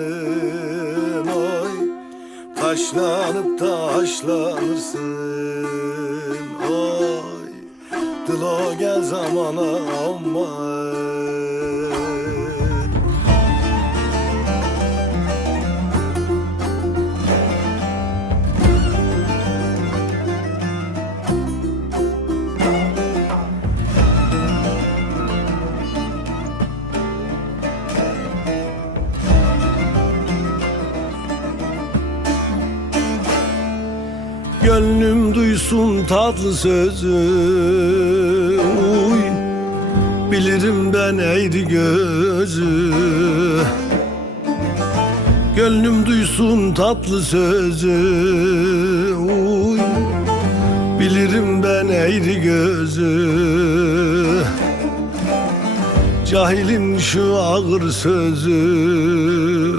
oy. Taşlanıp taşlanırsın oy. Dılo gel zamana aman Gönlüm duysun tatlı sözü. Bilirim ben eğri gözü. Gönlüm duysun tatlı sözü. Uy, Bilirim ben eğri gözü. Cahilin şu ağır sözü